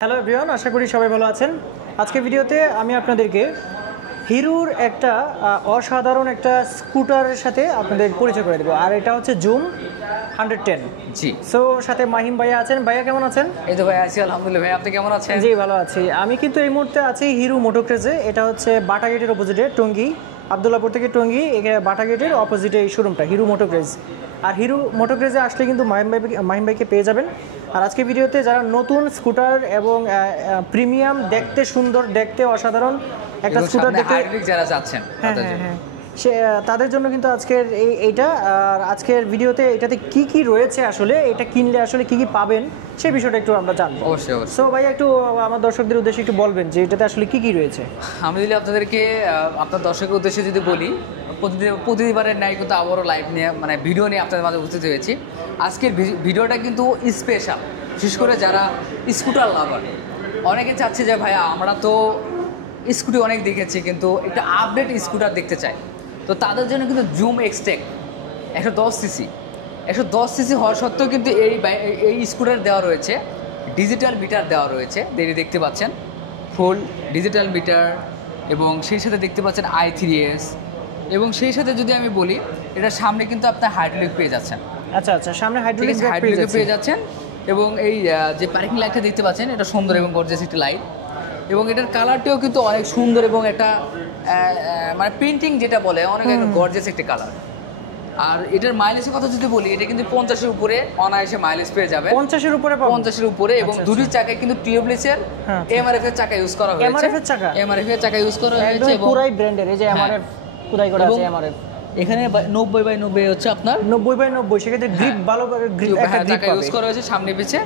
Hello everyone, আশা করি সবাই ভালো আছেন। আজকের ভিডিওতে আমি আপনাদেরকে হিরোর একটা অসাধারণ একটা স্কুটারের সাথে আপনাদের পরিচয় করে দেবো, আর এটা হচ্ছে জুম 110। জি। সো সাথে মাহিম ভাইয়া আছেন। ভাইয়া কেমন আছেন? এই তো ভাই আছি আলহামদুলিল্লাহ। ভাই আপনি কেমন আছেন? জি ভালো আছি। আমি কিন্তু এই মুহূর্তে আছি হিরো মোটোক্রেজে। এটা হচ্ছে বাটা গেটের অপোজিটে, টঙ্গী, আবদুল্লাপুর থেকে টঙ্গী, এখানে বাটা গেটের অপোজিটে এই শোরুমটা হিরো মোটোক্রেজ। আর হিরো মোটোক্রেজে আসলে কিন্তু মাহিম ভাইকে পেয়ে যাবেন। আর আজকে ভিডিওতে যারা নতুন স্কুটার এবং প্রিমিয়াম, দেখতে সুন্দর, দেখতে অসাধারণ একটা স্কুটার দেখতে যারা যাচ্ছেন সে তাদের জন্য কিন্তু আজকের এইটা। আর আজকের ভিডিওতে এটাতে কি কি রয়েছে, আসলে এটা কিনলে আসলে কি কি পাবেন সেই বিষয়টা একটু আমরা জানবো। অবশ্যই অবশ্যই। সো ভাই একটু আমার দর্শকদের উদ্দেশ্যে একটু বলবেন যে এটাতে আসলে কি কি রয়েছে। আমি যদি আপনাদেরকে আপনার দর্শকের উদ্দেশ্যে যদি বলি, প্রতিবারের ন্যায় কিন্তু আবারও লাইভ নিয়ে মানে ভিডিও নিয়ে আপনাদের মাঝে উপস্থিত হয়েছি। আজকের ভিডিওটা কিন্তু স্পেশাল, বিশেষ করে যারা স্কুটার লাভার। অনেকে চাচ্ছে যে ভাইয়া আমরা তো স্কুটি অনেক দেখেছি, কিন্তু একটা আপডেট স্কুটার দেখতে চাই। তো তাদের জন্য কিন্তু জুম এক্সটেক 110 সিসি হওয়া সত্ত্বেও কিন্তু এই স্কুটার দেওয়া রয়েছে, ডিজিটাল মিটার দেওয়া রয়েছে। দেখতে পাচ্ছেন ফুল ডিজিটাল মিটার, এবং সেই সাথে দেখতে পাচ্ছেন i3s, এবং সেই সাথে যদি আমি বলি এটার সামনে কিন্তু আপনার হাইড্রোলিক পেয়ে যাচ্ছেন। আচ্ছা আচ্ছা, সামনে হাইড্রোলিক পেয়ে যাচ্ছেন। এবং এই যে পার্কিং লাইটটা দেখতে পাচ্ছেন, এটা সুন্দর এবং গর্জিয়াস একটি লাইট, এবং এটার কালারটিও কিন্তু অনেক সুন্দর এবং একটা মানে পেন্টিং যেটা বলে অনেক গর্জিয়াস একটা কালার। আর এটার মাইলেজের কথা যদি বলি, এটা কিন্তু 50-এর উপরে অনায়াসে মাইলেজ পেয়ে যাবে। 50-এর উপরে এবং দুটি চাকায় কিন্তু টিউবলেস এর এমআরএফ এর চাকা ইউজ করা হয়েছে। এমআরএফ এর চাকা ইউজ করা হয়েছে এবং পুরাই ব্র্যান্ডের, এই যে এমআরএফ খোদাই করা আছে। এমআরএফ এখানে 90/90 হচ্ছে আপনার 90/90, সেক্ষেত্রে গ্রিপ ভালো একটা চাকা ইউজ করা হয়েছে সামনে পিছে,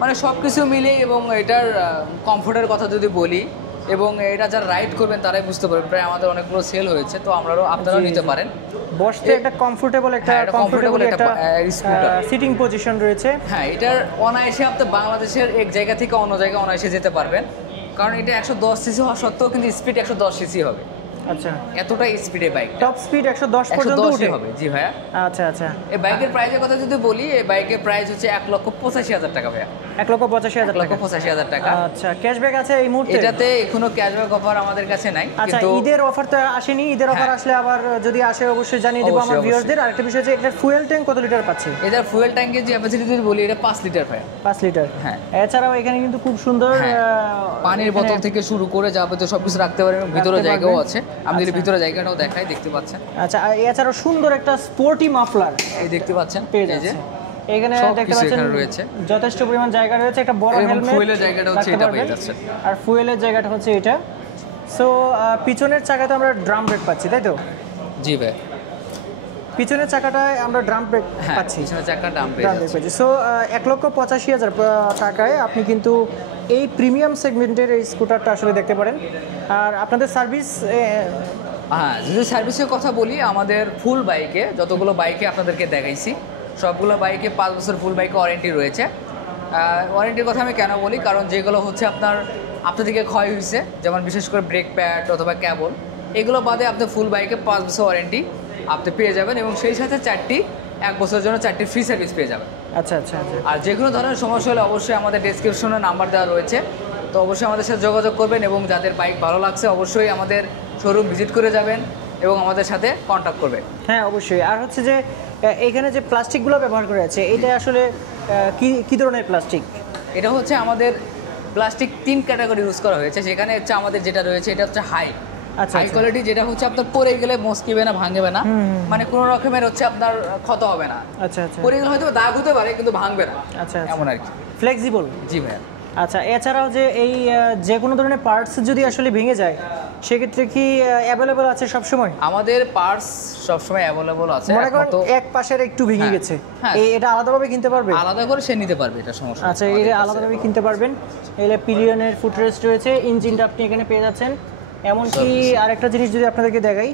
মানে সব কিছু মিলে। এবং এটার কমফোর্টের কথা যদি বলি, এবং এটা যারা রাইড করবেন তারাই বুঝতে পারবেন। প্রায় আমাদের অনেকগুলো সেল হয়েছে, তো আপনারাও নিতে পারেন। বসতে একটা কমফোর্টেবল একটা সিটিং পজিশন রয়েছে। হ্যাঁ, এটার অনায়াসে আপনি বাংলাদেশের এক জায়গা থেকে অন্য জায়গায় অনায়াসে যেতে পারবেন, কারণ এটা 110 সিসি হওয়া সত্ত্বেও কিন্তু স্পিড 110 সিসি হবে। আচ্ছা, এতটাই স্পিডে বাইক, টপ স্পিড 110 পর্যন্ত উঠে হবে। জি ভাইয়া। আচ্ছা আচ্ছা, এই বাইকের প্রাইসের কথা যদি বলি, এই বাইকের প্রাইস হচ্ছে 1,85,000 টাকা ভাইয়া। 1,85,000 টাকা। আচ্ছা, ক্যাশব্যাক আছে এই মুহূর্তে? এটাতে এখনো ক্যাশব্যাক অফার আমাদের কাছে নাই। আচ্ছা, ঈদের অফার তো আসেনি। ঈদের অফার আসলে আবার যদি আসে অবশ্যই জানিয়ে দেব আমার ভিউয়ারদের। আরেকটা বিষয় হচ্ছে এটার ফুয়েল ট্যাঙ্ক কত লিটার পাচ্ছে? এটার ফুয়েল ট্যাঙ্কের যে ক্যাপাসিটি যদি বলি, এটা 5 লিটার ভাইয়া। 5 লিটার। হ্যাঁ, এছাড়াও এখানে কিন্তু খুব সুন্দর পানির বোতল থেকে শুরু করে যাবতীয় সবকিছু রাখতে পারবেন। ভিতরে জায়গাও আছে, আমি যদি ভিতরে জায়গাটাও দেখাই, দেখতে পাচ্ছেন। আচ্ছা, এছাড়াও সুন্দর একটা স্পোর্টি মাফলার এই দেখতে পাচ্ছেন, পেয়ে যাচ্ছে। এখানে দেখতে পাচ্ছেন যথেষ্ট পরিমাণ জায়গা রয়েছে। একটা বড় হেলমেট, ফুয়েলের জায়গাটা হচ্ছে এটা পেয়ে যাচ্ছে। আর ফুয়েলের জায়গাটা হচ্ছে এটা। সো পিছনের চাকাতে আমরা ড্রাম ব্রেক পাচ্ছি, তাই তো? জি ভাই, পিছনের চাকাটায় আমরা ড্রাম ব্রেক পাচ্ছি। পিছনের চাকা ড্রাম ব্রেক পাচ্ছি। সো 1,85,000 টাকায় আপনি কিন্তু এই প্রিমিয়াম সেগমেন্টের এই স্কুটারটা আসলে দেখতে পারেন। আর আপনাদের সার্ভিস, হ্যাঁ, যদি সার্ভিসের কথা বলি, আমাদের ফুল বাইকে যতগুলো বাইকে আপনাদেরকে দেখাইছি, সবগুলো বাইকে 5 বছর ফুল বাইকে ওয়ারেন্টি রয়েছে। ওয়ারেন্টির কথা আমি কেন বলি, কারণ যেগুলো হচ্ছে আপনার দিকে ক্ষয় হয়েছে, যেমন বিশেষ করে ব্রেক প্যাড অথবা ক্যাবল, এগুলো বাদে আপনি ফুল বাইকে 5 বছর ওয়ারেন্টি আপনি পেয়ে যাবেন, এবং সেই সাথে 1 বছরের জন্য 4টি ফ্রি সার্ভিস পেয়ে যাবেন। আচ্ছা আচ্ছা। আর যে কোনো ধরনের সমস্যা হলে অবশ্যই আমাদের ডেসক্রিপশনে নাম্বার দেওয়া রয়েছে, তো অবশ্যই আমাদের সাথে যোগাযোগ করবেন, এবং যাদের বাইক ভালো লাগছে অবশ্যই আমাদের শোরুম ভিজিট করে যাবেন এবং আমাদের সাথে কন্ট্যাক্ট করবেন। হ্যাঁ অবশ্যই। আর হচ্ছে যে এখানে যে প্লাস্টিকগুলো ব্যবহার করা আছে, এটা আসলে কি ধরনের প্লাস্টিক? এটা হচ্ছে আমাদের প্লাস্টিক 3 ক্যাটাগরি ইউজ করা হয়েছে। সেখানে হচ্ছে আমাদের যেটা রয়েছে, এটা হচ্ছে হাই কোয়ালিটি, যেটা হচ্ছে আপনার পরে গেলে মস্কিবে না, ভাঙবে না, মানে কোনো রকমের হচ্ছে আপনার ক্ষত হবে না। আচ্ছা আচ্ছা, পরে গেলে হয়তো দাগ হতে পারে কিন্তু ভাঙবে না। আচ্ছা, এমন আর কি। ফ্লেক্সিবল। জি ভাইয়া। আচ্ছা, এছাড়াও যে এই যে কোনো ধরনের পার্টস যদি আসলে ভেঙে যায়, সেক্ষেত্রে কি অ্যাভেলেবল আছে সব সময়? আমাদের পার্টস সব সময় অ্যাভেলেবল আছে। মনে করেন এক পাশের একটু ভেঙে গেছে, এটা আলাদাভাবে কিনতে পারবে? আলাদা করে সে নিতে পারবে, এটা সমস্যা। আচ্ছা, এটা আলাদাভাবে কিনতে পারবেন। এলে পিলিয়নের ফুটরেস্ট রয়েছে, ইঞ্জিনটা আপনি এখানে পেয়ে যাচ্ছেন। এমনকি আরেকটা জিনিস যদি আপনাদেরকে দেখাই,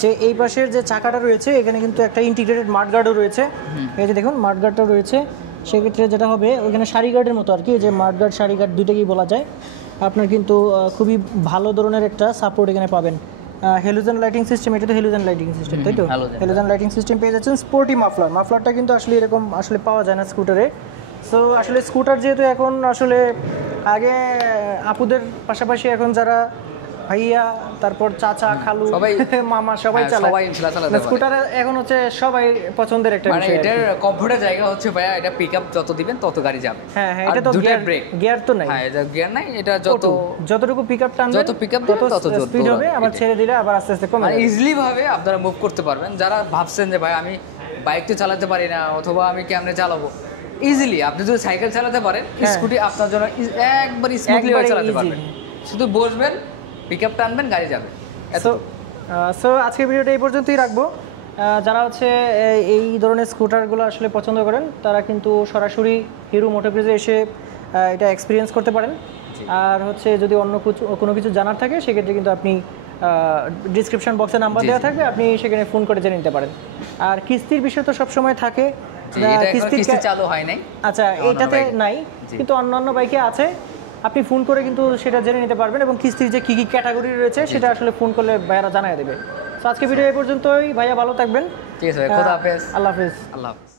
যে এই পাশের যে চাকাটা রয়েছে, এখানে কিন্তু একটা ইন্টিগ্রেটেড মাডগার্ডও রয়েছে। এই যে দেখুন, মাডগার্ডটাও রয়েছে। সেক্ষেত্রে যেটা হবে, ওইখানে সারিগার্ডের মতো আর কি, যে মাডগার্ড সারিগার্ড দুইটাকেই বলা যায়। আপনার কিন্তু খুবই ভালো ধরনের একটা সাপোর্ট এখানে পাবেন। হেলোজেন লাইটিং সিস্টেম, এটা তো হেলোজেন লাইটিং সিস্টেম, তাই তো? হেলোজেন লাইটিং সিস্টেম পেয়ে যাচ্ছেন। স্পোর্টি মাফলারটা কিন্তু আসলে এরকম আসলে পাওয়া যায় না স্কুটারে। সো আসলে স্কুটার যেহেতু এখন আসলে আগে আপুদের পাশাপাশি এখন যারা ভাইয়া তারপর চাচা খালু সবাই মামা সবাই হ্যাঁ, চালায় সবাই ইনশাআল্লাহ চালাতে পারে। স্কুটার এখন হচ্ছে সবাই পছন্দের একটা মানে বিষয় আর কি। এটার কমফোর্টের জায়গা হচ্ছে ভাইয়া, এটা পিকআপ যত দিবেন তত গাড়ি যাবে। হ্যাঁ হ্যাঁ, আর এটা তো দুটাই ব্রেক। গিয়ার তো নাই, হ্যাঁ, এটা গিয়ার নাই, এটা যত যতটুকু পিকআপ টানবে যত pick up দিবে তত জোর স্পিড হবে, দৌড়াবে, আবার এটাই। ছেড়ে দিলে আবার আস্তে আস্তে কমে মানে যাবে। ইজিলি ভাবে আপনারা মুভ করতে পারবেন। যারা ভাবছেন যে ভাই আমি বাইক তো চালাতে পারি না অথবা আমি কেমনে চালাবো, ইজিলি আপনি যদি সাইকেল চালাতে পারেন, হ্যাঁ। স্কুটি আপনার জন্য একবার স্মুথলি একবারে চালাতে easy। পারবেন। শুধু বসবেন, পিকআপ টানবেন, গাড়ি যাবে। সো আজকের ভিডিওটা এই পর্যন্তই রাখবো। যারা হচ্ছে এই ধরনের স্কুটারগুলো আসলে পছন্দ করেন তারা কিন্তু সরাসরি হিরো মোটোক্রুজে এসে এটা এক্সপিরিয়েন্স করতে পারেন। আর হচ্ছে যদি অন্য কোনো কিছু জানার থাকে সেক্ষেত্রে কিন্তু আপনি ডিসক্রিপশন বক্সে নাম্বার দেওয়া থাকবে, আপনি সেখানে ফোন করে জেনে নিতে পারেন। আর কিস্তির বিষয় তো সবসময় থাকে, এটা এখনো কিস্তি চালু হয় নাই। আচ্ছা এটাতে নাই, কিন্তু অন্যান্য বাইকে আছে। আপনি ফোন করে কিন্তু সেটা জেনে নিতে পারবেন, এবং কিস্তির যে কী কী ক্যাটাগরি রয়েছে সেটা আসলে ফোন করলে ভাইয়ারা জানিয়ে দেবে। তো আজকে ভিডিও এই পর্যন্তই, ভাইয়া ভালো থাকবেন। ঠিক আছে ভাই, খোদা হাফেজ। আল্লাহ হাফেজ। আল্লাহ হাফেজ।